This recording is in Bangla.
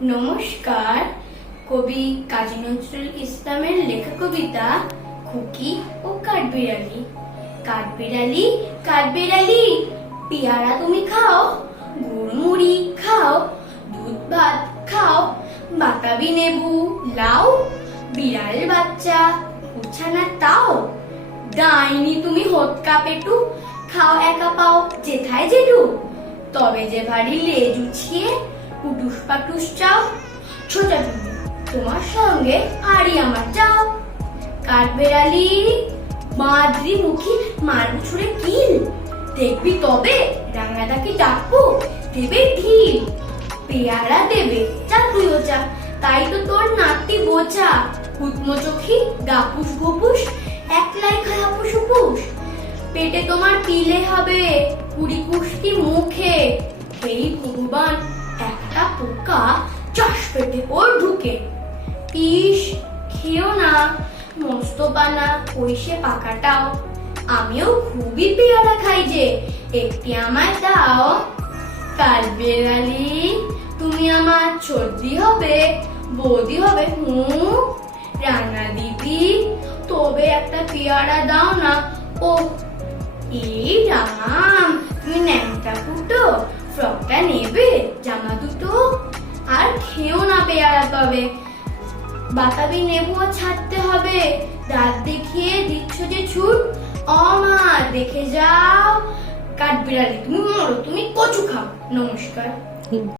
নমস্কার। কবি কাজী নজরুল ইসলামের লেখা কবিতা খুকি ও কাঠবিড়ালি। কাঠবিড়ালি কাঠবিড়ালি, পেয়ারা তুমি খাও, গুড়মুড়ি খাও দুধ ভাত খাও, বাতাবি নেবু লাও, বিড়াল বাচ্চা উছানা তাও। ডাইনি তুমি হতকা পেটু, খাও একা পাও, যেথায় জেঠু তবে যে ভারী লেজ উছিয়ে কুটুস পাটুস চাও ছোটা টুকু তোমার সঙ্গে আড়ি আমার চাও। কাঠবেড়ালি মাদ্রি মুখী মারবু ছুড়ে কিল। দেখবি তবে রাঙাদাকে ডাকবো, দেবে ঢিল। পেয়ারা দেবে চা তুইও চা, তাই তো তোর নাতি বোঝা হুতমো চোখি গাপুস গুপুস, একলাই খায়াপুস উপুস পেটে তোমার পিলে হবে কুড়ি কুষ্টি মুখে। এই ভগবান একটা পোকা চাষ পেটে ওর ঢুকে। ইস, খেও না, মস্ত পানা ওইসে পাকাটাও। আমিও খুবই পেয়ারা খাই যে, একটি আমায় দাও। কাল বেড়ালি, তুমি আমার সর্দি হবে, বৌদি হবে, হুঁ। রান্না দিদি তবে একটা পেয়ারা দাও না। ও এই রাম, তুমি ন্যাংটা ফুটো ফ্রকটা নেবে, জামা দুটো তবে বাতাবি নেবুও ছাড়তে হবে। দাঁত দেখিয়ে দিচ্ছ যে ছুট। অমা দেখে যাও। কাঠবিড়ালি, তুমি মরো তুমি কচু খাও। নমস্কার।